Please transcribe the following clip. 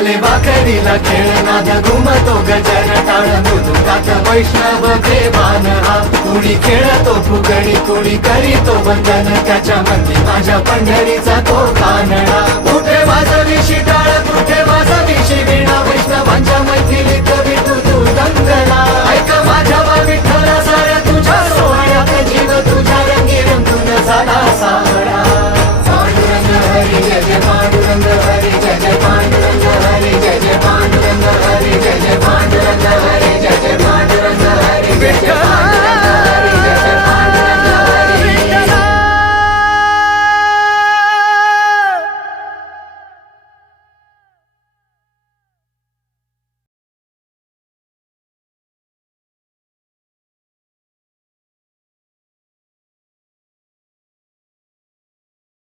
आले भाकरीला खेळ नाद घुमतो गजर टाळ मृदुंगात वैष्णव देवान हा कुणी खेळतो फुगडी कुणी करीतो वंदन त्याच्या मध्ये माझ्या पंढरीचा तो कानडा कुठे वाजवी शिटा